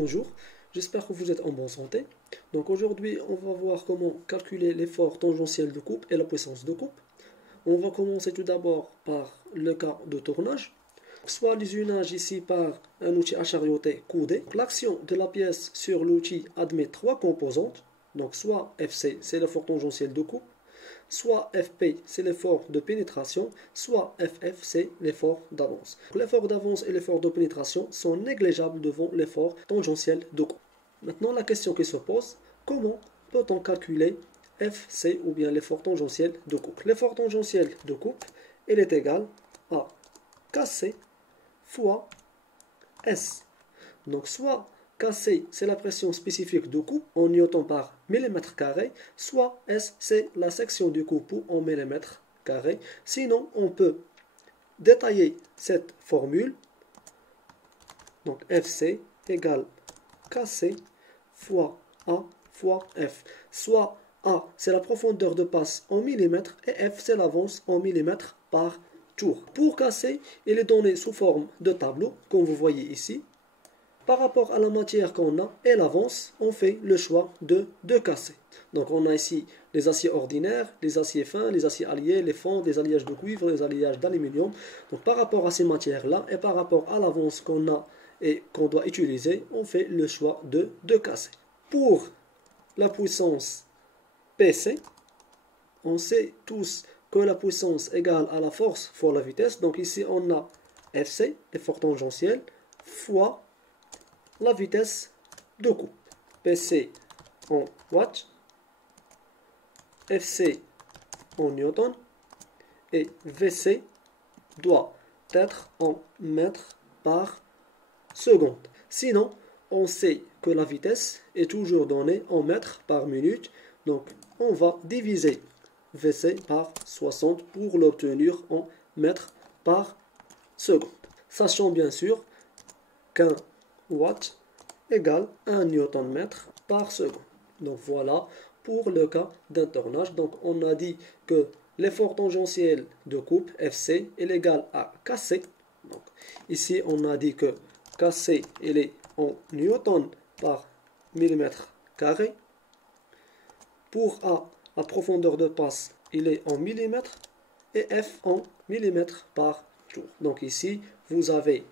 Bonjour, j'espère que vous êtes en bonne santé. Donc aujourd'hui, on va voir comment calculer l'effort tangentiel de coupe et la puissance de coupe. On va commencer tout d'abord par le cas de tournage. Soit l'usinage ici par un outil à charioter coudé. L'action de la pièce sur l'outil admet trois composantes. Donc soit FC, c'est l'effort tangentiel de coupe. Soit FP, c'est l'effort de pénétration, soit FF, c'est l'effort d'avance. L'effort d'avance et l'effort de pénétration sont négligeables devant l'effort tangentiel de coupe. Maintenant, la question qui se pose, comment peut-on calculer FC ou bien l'effort tangentiel de coupe? L'effort tangentiel de coupe, il est égal à KC fois S. Donc soit KC, c'est la pression spécifique de coupe en newton par millimètre carré, soit S, c'est la section du coupe en millimètre carré. Sinon, on peut détailler cette formule. Donc FC égale KC fois A fois F. Soit A, c'est la profondeur de passe en millimètres et F, c'est l'avance en millimètres par tour. Pour KC, il est donné sous forme de tableau, comme vous voyez ici. Par rapport à la matière qu'on a et l'avance, on fait le choix de KC. Donc on a ici les aciers ordinaires, les aciers fins, les aciers alliés, les fonds, les alliages de cuivre, les alliages d'aluminium. Donc par rapport à ces matières-là et par rapport à l'avance qu'on a et qu'on doit utiliser, on fait le choix de KC. Pour la puissance PC, on sait tous que la puissance égale à la force fois la vitesse. Donc ici on a FC, effort tangentiel, fois la vitesse de coupe. PC en watts, FC en newton et VC doit être en mètres par seconde. Sinon, on sait que la vitesse est toujours donnée en mètres par minute. Donc, on va diviser VC par 60 pour l'obtenir en mètres par seconde. Sachant bien sûr qu'un watt égale 1 newton-mètre par seconde. Donc voilà pour le cas d'un tournage. Donc on a dit que l'effort tangentiel de coupe FC est égal à KC. Donc ici on a dit que KC il est en newton par millimètre carré. Pour A, la profondeur de passe il est en millimètres et F en millimètres par tour. Donc ici vous avez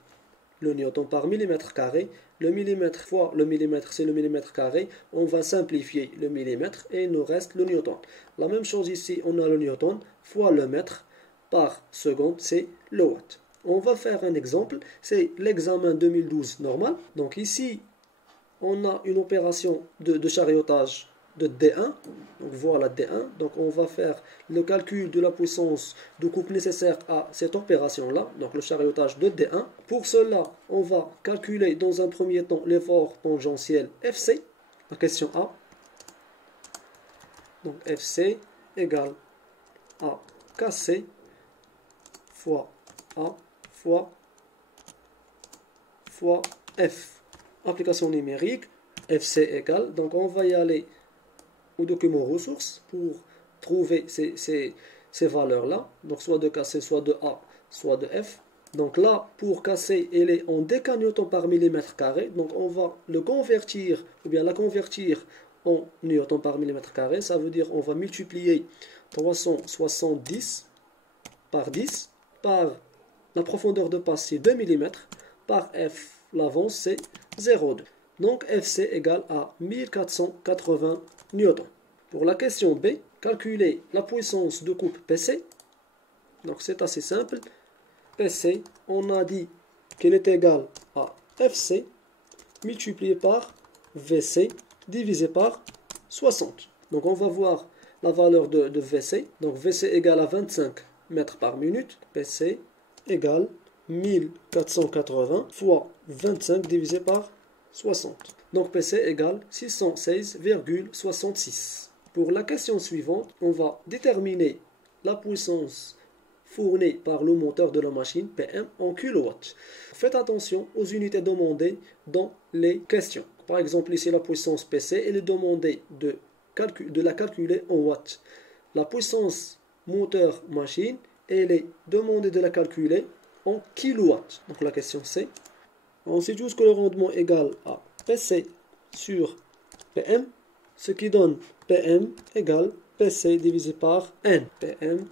le newton par millimètre carré. Le millimètre fois le millimètre, c'est le millimètre carré. On va simplifier le millimètre et il nous reste le newton. La même chose ici, on a le newton fois le mètre par seconde, c'est le watt. On va faire un exemple, c'est l'examen 2012 normal. Donc ici, on a une opération de chariotage de D1. Donc voilà D1. Donc on va faire le calcul de la puissance de coupe nécessaire à cette opération-là. Donc le chariotage de D1. Pour cela, on va calculer dans un premier temps l'effort tangentiel FC. La question A. Donc FC égale à KC fois A fois F. Application numérique. FC égale. Donc on va y aller au document ressources pour trouver ces valeurs-là. Donc soit de KC, soit de A, soit de F. Donc là, pour KC, elle est en décanewton par millimètre carré. Donc on va le convertir, ou bien la convertir en newton par millimètre carré. Ça veut dire on va multiplier 370 par 10 par la profondeur de passe, c'est 2 mm, par F, l'avance, c'est 0,2. Donc FC égale à 1480 newtons. Pour la question B, calculer la puissance de coupe PC. Donc c'est assez simple. PC, on a dit qu'il est égal à FC multiplié par VC divisé par 60. Donc on va voir la valeur de VC. Donc VC égale à 25 mètres par minute. PC égale 1480 fois 25 divisé par 60. Donc PC égale 616,66. Pour la question suivante, on va déterminer la puissance fournie par le moteur de la machine PM en kilowatts. Faites attention aux unités demandées dans les questions. Par exemple, ici la puissance PC, elle est demandée de la calculer en watts. La puissance moteur machine, elle est demandée de la calculer en kilowatts. Donc la question c'est, on sait tous que le rendement est égal à PC sur PM, ce qui donne PM égale PC divisé par N. PM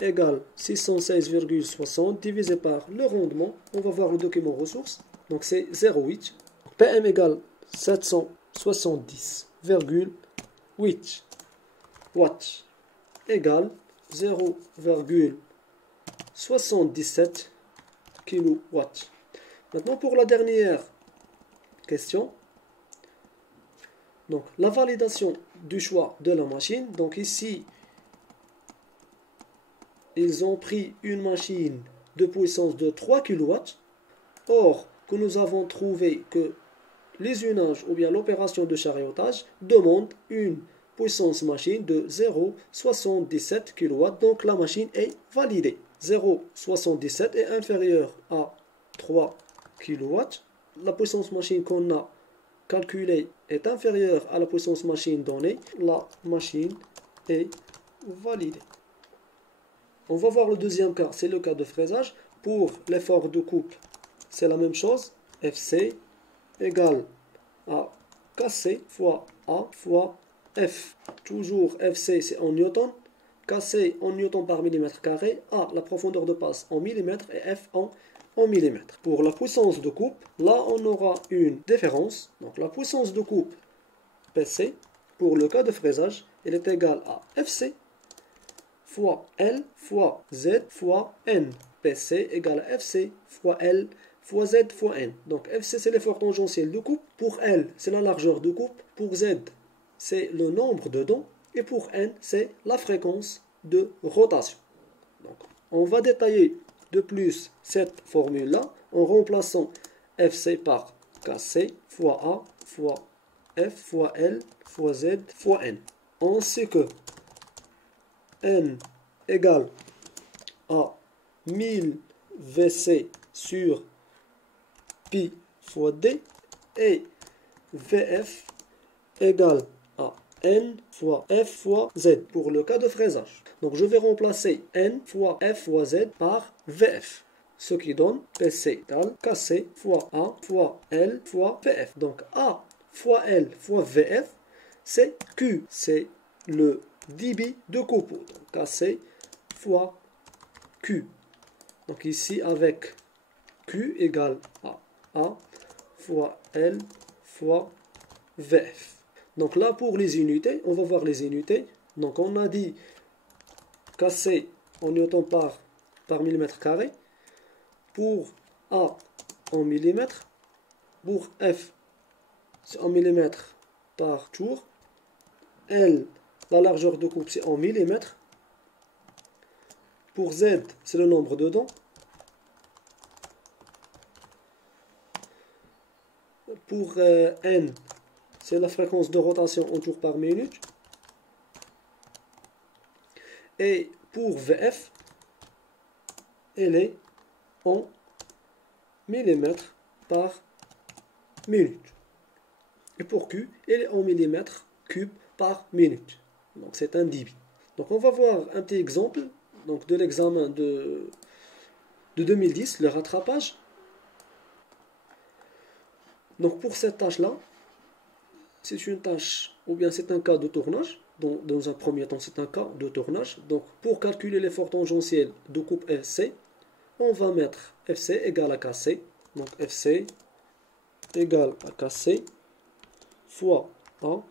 égale 616,60 divisé par le rendement. On va voir le document ressources. Donc c'est 0,8. PM égale 770,8 watts égale 0,77 kilowatts. Maintenant pour la dernière question. Donc la validation du choix de la machine. Donc ici, ils ont pris une machine de puissance de 3 kW. Or, que nous avons trouvé que les usages ou bien l'opération de chariotage demande une puissance machine de 0,77 kW. Donc la machine est validée. 0,77 est inférieur à 3 kW. La puissance machine qu'on a calculée est inférieure à la puissance machine donnée. La machine est validée. On va voir le deuxième cas, c'est le cas de fraisage. Pour l'effort de coupe, c'est la même chose. FC égale à KC fois A fois F. Toujours FC c'est en newton, KC en newton par millimètre carré, A la profondeur de passe en millimètres et F en millimètres. Pour la puissance de coupe, là on aura une différence. Donc la puissance de coupe PC, pour le cas de fraisage, elle est égale à FC fois L fois Z fois N. PC égale à FC fois L fois Z fois N. Donc FC c'est l'effort tangentiel de coupe. Pour L c'est la largeur de coupe. Pour Z c'est le nombre de dents. Et pour N c'est la fréquence de rotation. Donc on va détailler de plus cette formule-là en remplaçant FC par KC fois A fois F fois L fois Z fois N. On sait que N égale à 1000 VC sur pi fois D et VF égale à N fois F fois Z pour le cas de fraisage. Donc je vais remplacer N fois F fois Z par VF, ce qui donne PC égale KC fois A fois L fois VF. Donc A fois L fois VF, c'est Q, c'est le débit de coupe. Donc KC fois Q. Donc ici avec Q égale à A fois L fois VF. Donc là pour les unités, on va voir les unités. Donc on a dit KC en newton par millimètre carré. Pour A en millimètres. Pour F c'est en millimètres par tour. L, la largeur de coupe c'est en millimètres. Pour Z c'est le nombre de dents. Pour N, c'est la fréquence de rotation en tours par minute. Et pour VF, elle est en millimètres par minute. Et pour Q, elle est en millimètres cubes par minute. Donc c'est un débit. Donc on va voir un petit exemple donc, de l'examen de 2010, le rattrapage. Donc pour cette tâche-là, c'est une tâche, ou bien c'est un cas de tournage. Dans un premier temps, c'est un cas de tournage. Donc pour calculer l'effort tangentiel de coupe FC, on va mettre FC égale à KC. Donc FC égale à KC fois A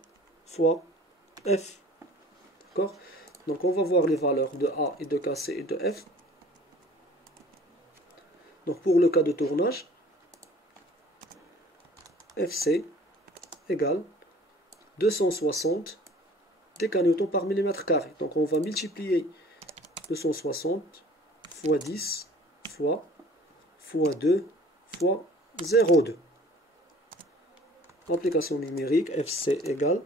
fois F. D'accord? Donc on va voir les valeurs de A et de KC et de F. Donc pour le cas de tournage, FC égale 260 décanewtons par millimètre carré. Donc on va multiplier 260 fois 10 fois 2 fois 0,2. Application numérique, FC égale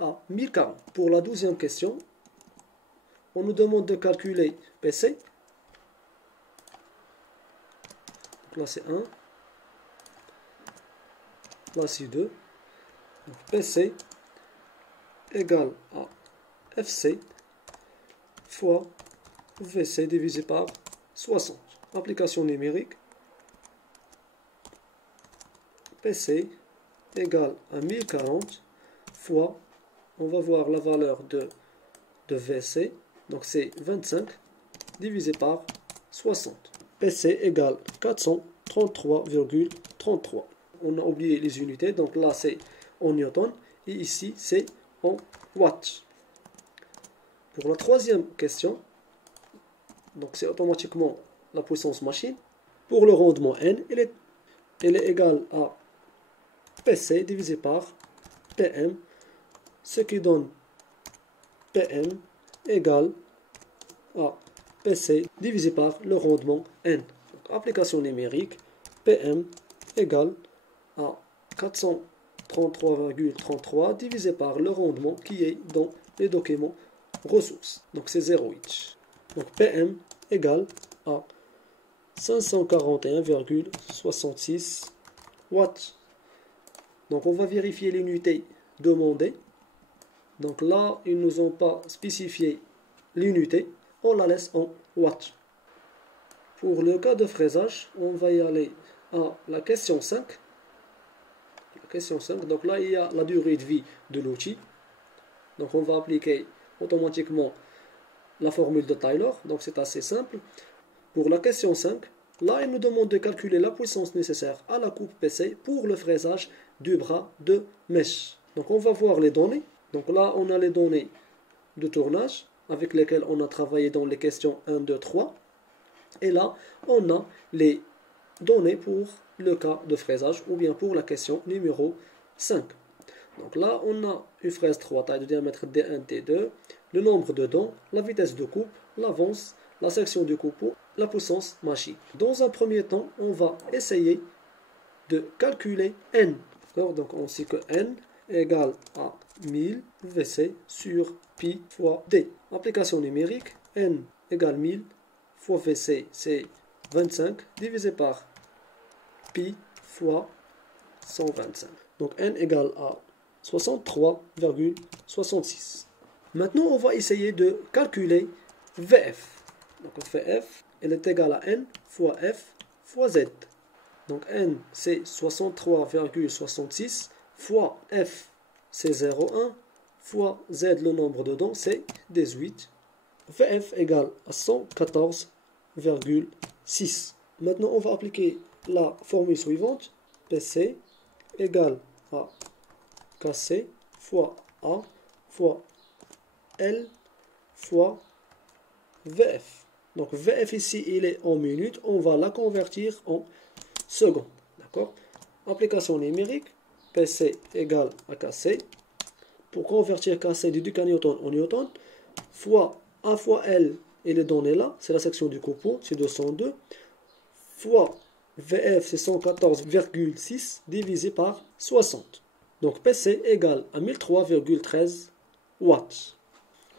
à 1040. Pour la 12e question, on nous demande de calculer PC. Donc là c'est 1. Là c'est 2. Donc PC égale à FC fois VC divisé par 60. Application numérique. PC égale à 1040 fois, on va voir la valeur de VC, donc c'est 25 divisé par 60. PC égale 433,33. On a oublié les unités, donc là c'est en newton et ici c'est en watts. Pour la troisième question, donc c'est automatiquement la puissance machine. Pour le rendement N, elle est égale à PC divisé par PM, ce qui donne PM égale à PC divisé par le rendement N. Donc, application numérique, PM égale à 433,33 divisé par le rendement qui est dans les documents ressources. Donc c'est 0,8. Donc PM égale à 541,66 watts. Donc on va vérifier l'unité demandée. Donc là, ils ne nous ont pas spécifié l'unité. On la laisse en watts. Pour le cas de fraisage, on va y aller à la question 5. La question 5. Donc là, il y a la durée de vie de l'outil. Donc on va appliquer automatiquement la formule de Taylor. Donc c'est assez simple. Pour la question 5, là, il nous demande de calculer la puissance nécessaire à la coupe PC pour le fraisage du bras de mèche. Donc on va voir les données. Donc là, on a les données de tournage avec lesquelles on a travaillé dans les questions 1, 2, 3. Et là, on a les données pour le cas de fraisage ou bien pour la question numéro 5. Donc là, on a une fraise 3 taille de diamètre D1, D2, le nombre de dents, la vitesse de coupe, l'avance, la section du coupeau, la puissance machine. Dans un premier temps, on va essayer de calculer N. Donc on sait que N égale à 1000 VC sur pi fois D. Application numérique, N égale 1000 fois VC, c'est 25 divisé par pi fois 125. Donc N égale à 63,66. Maintenant, on va essayer de calculer VF. Donc VF, elle est égale à N fois F fois Z. Donc N, c'est 63,66 fois F, c'est 0,1 fois Z, le nombre de dents, c'est 18. VF égale à 114,6. Maintenant, on va appliquer la formule suivante. PC égale à KC fois A fois L fois VF. Donc VF ici, il est en minutes. On va la convertir en secondes. D'accord? Application numérique. PC égale à KC. Pour convertir KC du décanewton en newton, fois A fois L, et les données là, c'est la section du coupeau, c'est 202, fois VF, c'est 114,6, divisé par 60. Donc PC égale à 1003,13 watts.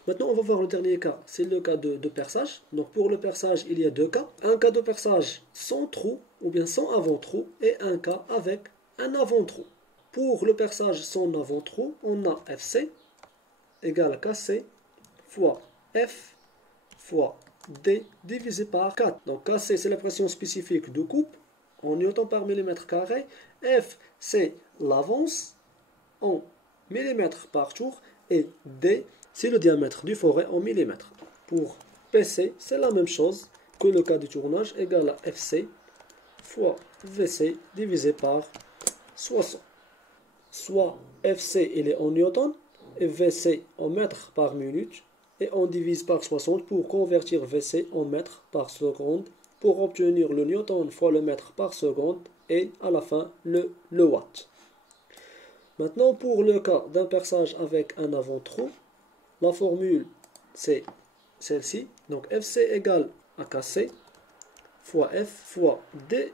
Maintenant, on va voir le dernier cas, c'est le cas de perçage. Donc pour le perçage, il y a deux cas. Un cas de perçage sans trou, ou bien sans avant-trou, et un cas avec un avant-trou. Pour le perçage sans avant-trou, on a FC égale à KC fois F fois D divisé par 4. Donc KC, c'est la pression spécifique de coupe en newton par millimètre carré. F, c'est l'avance en millimètres par tour. Et D, c'est le diamètre du forêt en millimètres. Pour PC, c'est la même chose que le cas du tournage, égal à FC fois VC divisé par 60. Soit FC, il est en newton, et VC en mètres par minute, et on divise par 60 pour convertir VC en mètres par seconde, pour obtenir le newton fois le mètre par seconde, et à la fin le watt. Maintenant, pour le cas d'un perçage avec un avant-trou, la formule c'est celle-ci. Donc FC égale à KC fois F fois D,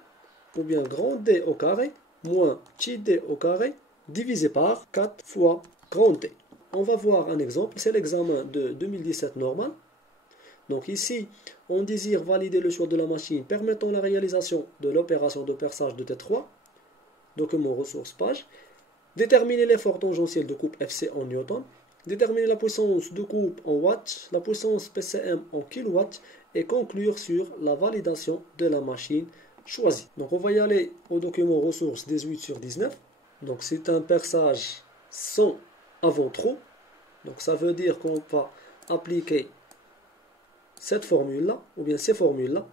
ou bien grand D au carré, moins petit d au carré, divisé par 4 fois grand D. On va voir un exemple, c'est l'examen de 2017 normal. Donc ici, on désire valider le choix de la machine permettant la réalisation de l'opération de perçage de T3, document ressources page, déterminer l'effort tangentiel de coupe FC en newton, déterminer la puissance de coupe en watts, la puissance PCM en kilowatts et conclure sur la validation de la machine choisi. Donc on va y aller au document ressources 18 sur 19. Donc c'est un perçage sans avant trou. Donc ça veut dire qu'on va appliquer cette formule-là, ou bien ces formules-là.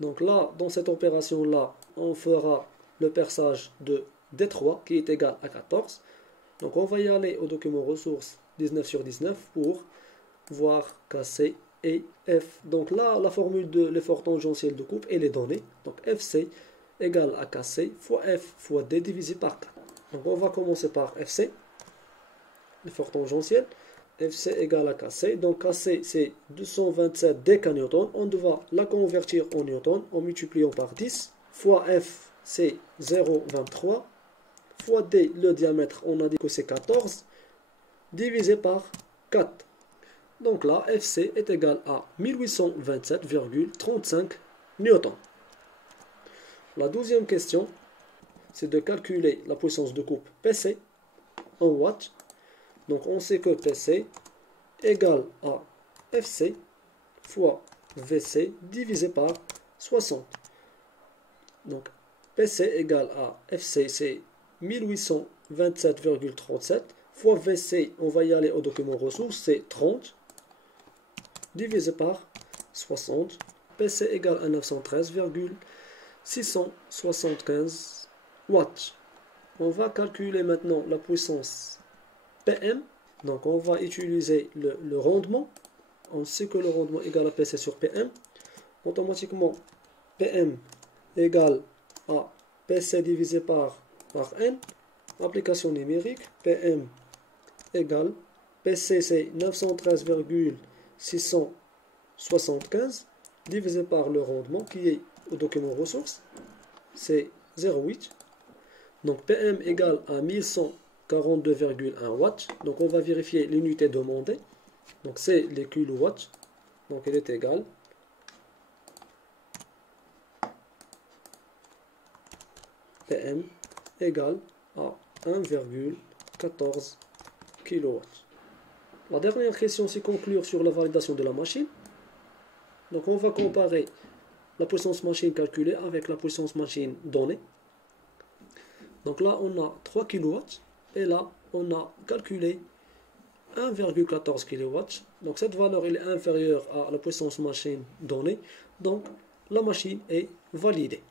Donc là, dans cette opération-là, on fera le perçage de D3 qui est égal à 14. Donc on va y aller au document ressources 19 sur 19 pour voir KC et F. Donc là, la formule de l'effort tangentiel de coupe, elle est donnée. Donc FC égale à KC fois F fois D divisé par 4. Donc on va commencer par FC, l'effort tangentiel. FC égale à KC. Donc KC c'est 227 décanewtons. On doit la convertir en newton en multipliant par 10. Fois F c'est 0,23. Fois D, le diamètre, on a dit que c'est 14. Divisé par 4. Donc là, FC est égal à 1827,35 newtons. La deuxième question, c'est de calculer la puissance de coupe PC en watts. Donc on sait que PC égale à FC fois VC divisé par 60. Donc PC égale à FC, c'est 1827,37 fois VC, on va y aller au document ressources, c'est 30 divisé par 60. PC égale à 913,675 watts. On va calculer maintenant la puissance PM. Donc on va utiliser le rendement. On sait que le rendement égale à PC sur PM. Automatiquement, PM égale à PC divisé par N. Application numérique, PM égale, PC c'est 913,675 divisé par le rendement qui est au document ressources, c'est 0,8. Donc PM égale à 1142,1 watts. Donc on va vérifier l'unité demandée. Donc c'est les kilowatts. Donc elle est égale PM égale à 1,14 kW. La dernière question, c'est conclure sur la validation de la machine. Donc on va comparer la puissance machine calculée avec la puissance machine donnée. Donc là on a 3 kW et là on a calculé 1,14 kW. Donc cette valeur elle est inférieure à la puissance machine donnée. Donc la machine est validée.